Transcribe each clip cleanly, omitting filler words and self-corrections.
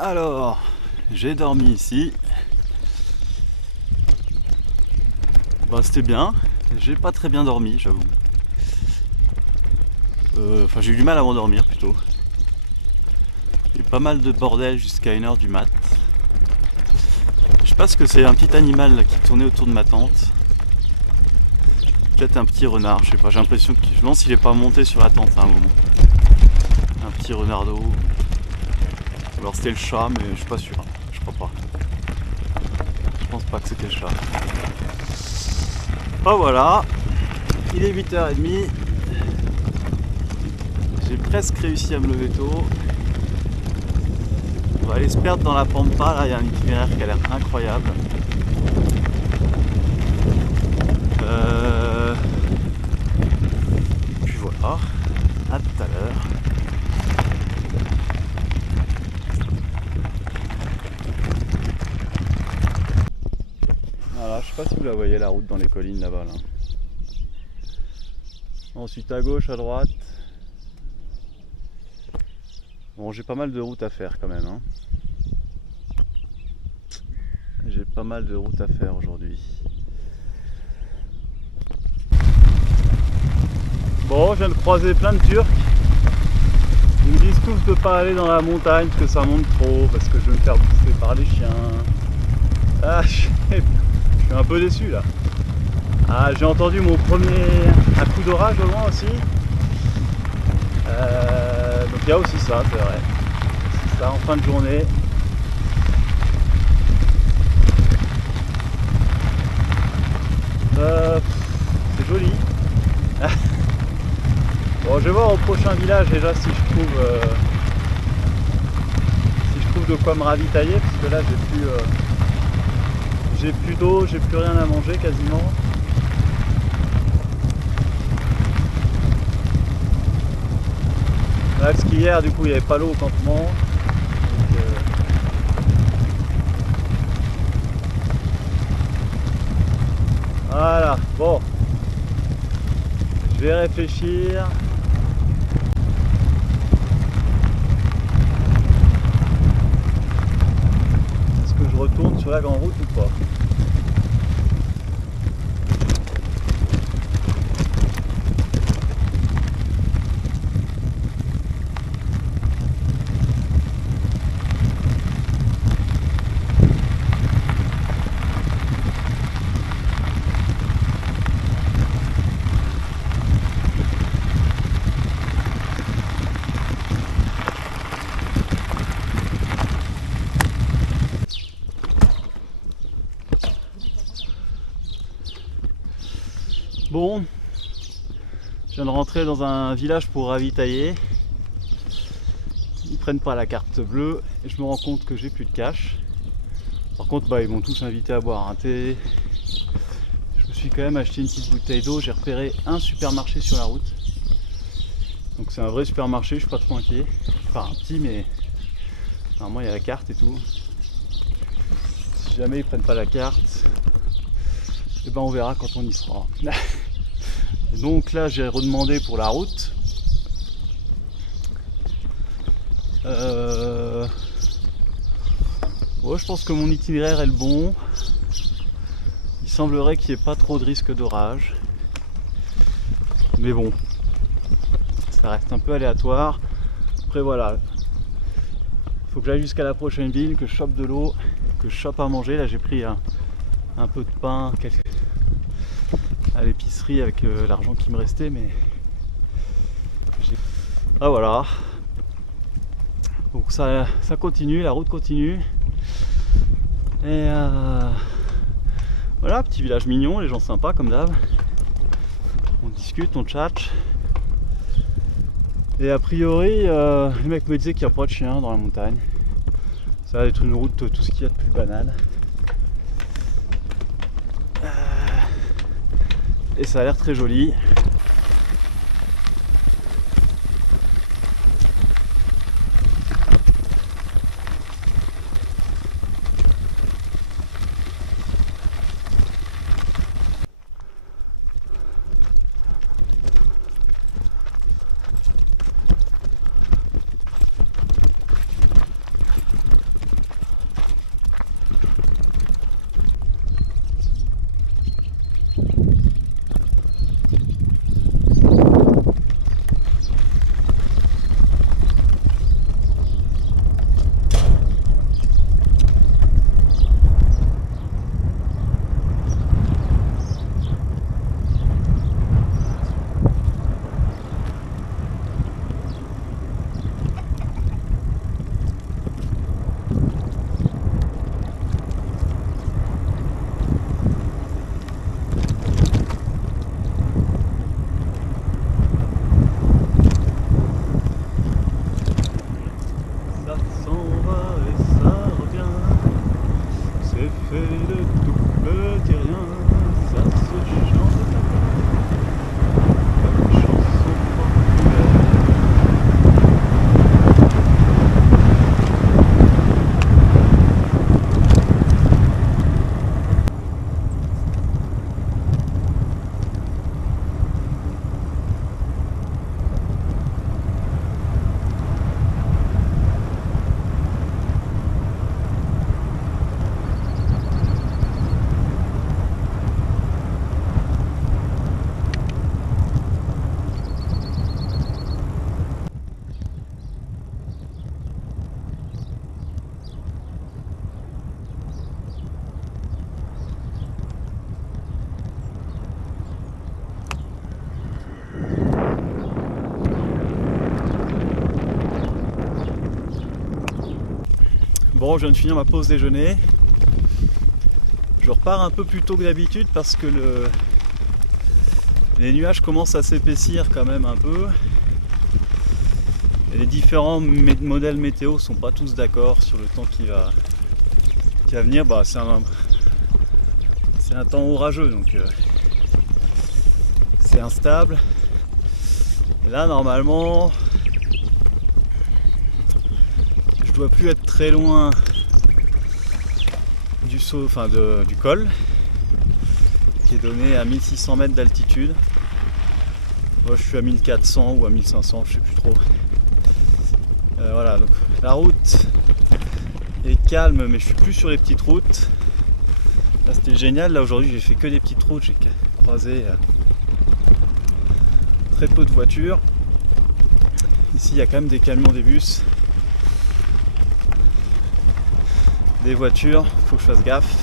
Alors, j'ai dormi ici. Bah, c'était bien. J'ai pas très bien dormi, j'avoue. Enfin, j'ai eu du mal à m'endormir plutôt. Il y a eu pas mal de bordel jusqu'à 1h du mat. Je sais pas ce que c'est, un petit animal là, qui tournait autour de ma tente. Peut-être un petit renard, je sais pas, j'ai l'impression que. Je me demande s'il est pas monté sur la tente à un moment. Un petit renardeau. Alors c'était le chat, mais je suis pas sûr, je crois pas. Je pense pas que c'était le chat. Oh voilà, il est 8h30. J'ai presque réussi à me lever tôt. On va aller se perdre dans la pampa, là il y a un itinéraire qui a l'air incroyable. Puis voilà, à tout à l'heure. Voilà, je sais pas si vous la voyez la route dans les collines là-bas. Là. Ensuite à gauche, à droite. Bon, j'ai pas mal de routes à faire quand même. Hein. J'ai pas mal de routes à faire aujourd'hui. Bon, je viens de croiser plein de Turcs. Ils me disent tous de pas aller dans la montagne parce que ça monte trop, parce que je vais me faire bouffer par les chiens. Ah, je suis un peu déçu là. Ah, j'ai entendu mon premier coup d'orage au loin aussi. Donc il y a aussi ça, c'est vrai. C'est ça en fin de journée. C'est joli. Bon, je vais voir au prochain village déjà si je trouve de quoi me ravitailler, parce que là j'ai plus d'eau, j'ai plus rien à manger quasiment. Là, parce qu'hier du coup il n'y avait pas l'eau au campement. Donc, voilà, bon. Je vais réfléchir. Est-ce que je retourne sur la grande route ou pas? Bon, je viens de rentrer dans un village pour ravitailler. Ils prennent pas la carte bleue et je me rends compte que j'ai plus de cash. Par contre, bah, ils m'ont tous invité à boire un thé. Je me suis quand même acheté une petite bouteille d'eau. J'ai repéré un supermarché sur la route. Donc c'est un vrai supermarché, je suis pas trop inquiet. Enfin un petit, mais normalement il y a la carte et tout. Si jamais ils prennent pas la carte, et ben on verra quand on y sera. Donc là j'ai redemandé pour la route. Ouais, je pense que mon itinéraire est le bon. Il semblerait qu'il n'y ait pas trop de risque d'orage. Mais bon, ça reste un peu aléatoire. Après voilà, il faut que j'aille jusqu'à la prochaine ville, que je chope de l'eau, que je chope à manger. Là j'ai pris un peu de pain à l'épicerie avec l'argent qui me restait, mais ah voilà. Donc ça continue, la route continue. Et voilà, petit village mignon, les gens sympas comme d'hab. On discute, on tchatche. Et a priori, le mec me disait qu'il n'y a pas de chien dans la montagne. Ça va être une route, tout ce qu'il y a de plus banal. Et ça a l'air très joli. l'effet de double, dis rien, ça se chante comme une chanson populaire. Bon, je viens de finir ma pause déjeuner. Je repars un peu plus tôt que d'habitude parce que les nuages commencent à s'épaissir quand même un peu. Et les différents modèles météo sont pas tous d'accord sur le temps qui va venir. Bah, c'est un temps orageux, donc c'est instable. Et là, normalement, je dois plus être très loin du saut, du col, qui est donné à 1600 mètres d'altitude. Moi, je suis à 1400 ou à 1500, je sais plus trop. Voilà, donc la route est calme, mais je suis plus sur les petites routes. Là, c'était génial. Là, aujourd'hui, j'ai fait que des petites routes. J'ai croisé très peu de voitures. Ici, il y a quand même des camions, des bus, des voitures. Il faut que je fasse gaffe.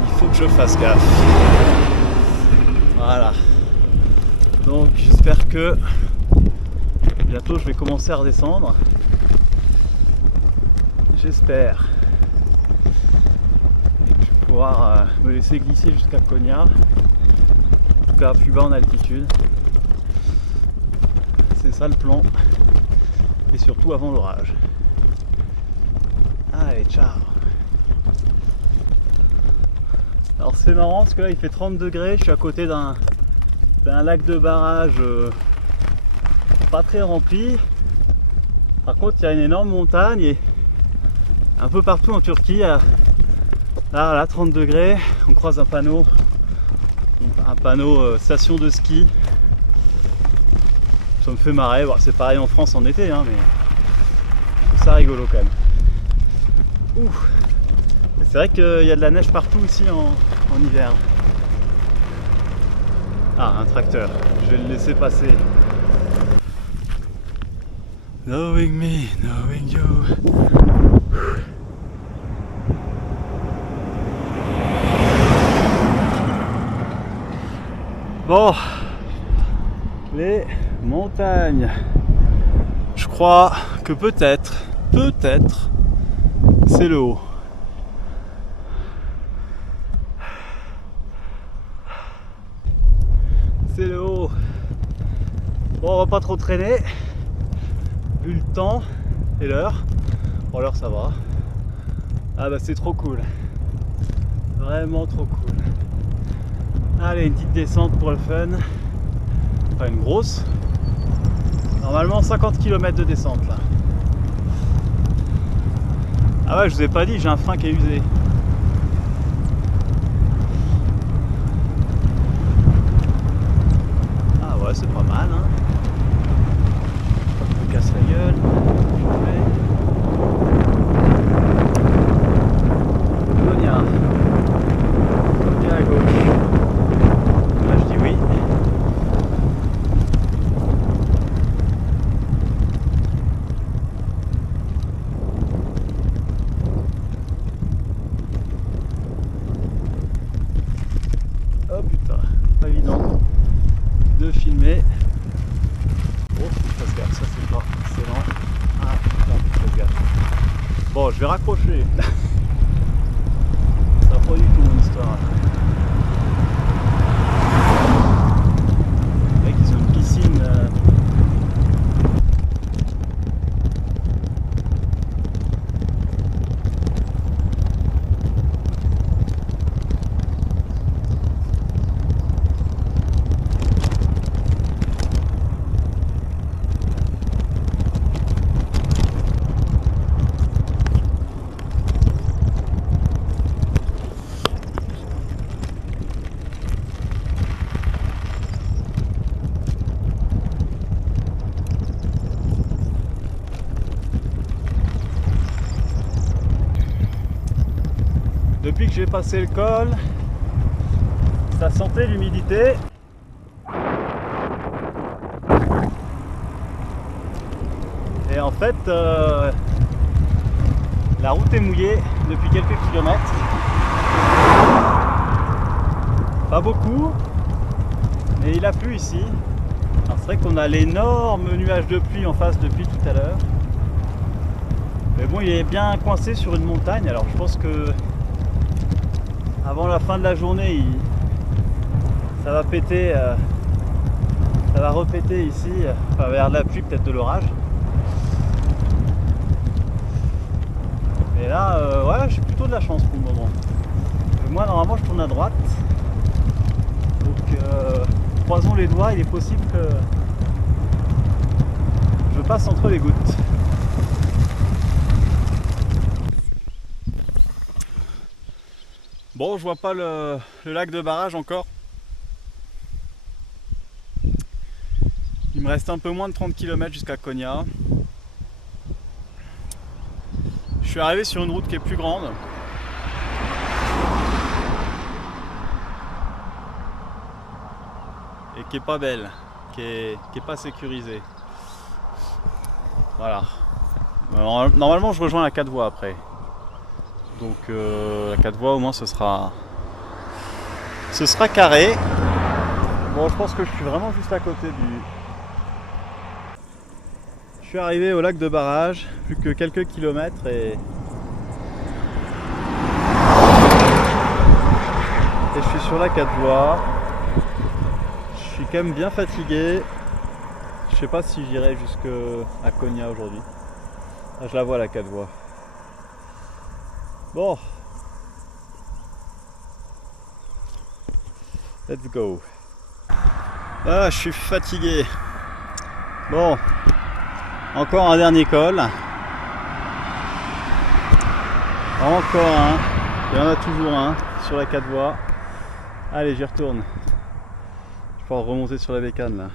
Il faut que je fasse gaffe. Voilà. Donc, j'espère que bientôt je vais commencer à redescendre. J'espère. Et que je vais pouvoir me laisser glisser jusqu'à Konya. En tout cas, plus bas en altitude. C'est ça le plan. Et surtout avant l'orage. Allez, ciao. Alors c'est marrant parce que là il fait 30 degrés. Je suis à côté d'un lac de barrage pas très rempli. Par contre, il y a une énorme montagne et un peu partout en Turquie, là 30 degrés, on croise un panneau station de ski. Ça me fait marrer. Bon, c'est pareil en France en été, hein, mais je trouve ça rigolo quand même. C'est vrai qu'il y a de la neige partout ici en hiver. Ah, un tracteur, je vais le laisser passer. Knowing me, knowing you. Bon, les montagnes. Je crois que peut-être, c'est le haut. C'est le haut. Bon, on va pas trop traîner. Vu le temps et l'heure. Bon, l'heure ça va. Ah bah c'est trop cool. Vraiment trop cool. Allez, une petite descente pour le fun. Enfin une grosse. Normalement 50 km de descente là. Ah ouais, je vous ai pas dit, j'ai un frein qui est usé. Ah ouais, c'est pas mal hein. Je me casse la gueule. Konya. Konya à gauche. Là je dis oui. Oh putain, pas évident de filmer. Oh, faut que je fasse gaffe, ça c'est pas excellent. Ah putain, faut que je fasse gaffe. Bon, je vais raccrocher. Ça va pas du tout mon histoire. Les mecs, ils ont une piscine. Depuis que j'ai passé le col, ça sentait l'humidité. Et en fait, la route est mouillée depuis quelques kilomètres. Pas beaucoup, mais il a plu ici. Alors c'est vrai qu'on a l'énorme nuage de pluie en face depuis tout à l'heure. Mais bon, il est bien coincé sur une montagne, alors je pense que avant la fin de la journée, ça va péter, ça va repéter ici, enfin vers de la pluie, peut-être de l'orage. Et là, ouais, j'ai plutôt de la chance pour le moment. Moi, normalement, je tourne à droite. Donc, croisons les doigts, il est possible que je passe entre les gouttes. Bon, je vois pas le lac de barrage encore. Il me reste un peu moins de 30 km jusqu'à Konya. Je suis arrivé sur une route qui est plus grande. Et qui est pas belle, qui est pas sécurisée. Voilà. Normalement, je rejoins la 4 voies après. Donc la 4 voies, au moins, ce sera carré. Bon, je pense que je suis vraiment juste à côté du... Je suis arrivé au lac de barrage, plus que quelques kilomètres et je suis sur la 4 voies. Je suis quand même bien fatigué. Je sais pas si j'irai jusqu'à Konya aujourd'hui. Là, je la vois la 4 voies. Bon. Let's go. Ah, je suis fatigué. Bon. Encore un dernier col. Encore un. Il y en a toujours un sur la 4 voies. Allez, j'y retourne. Je vais pouvoir remonter sur la bécane là.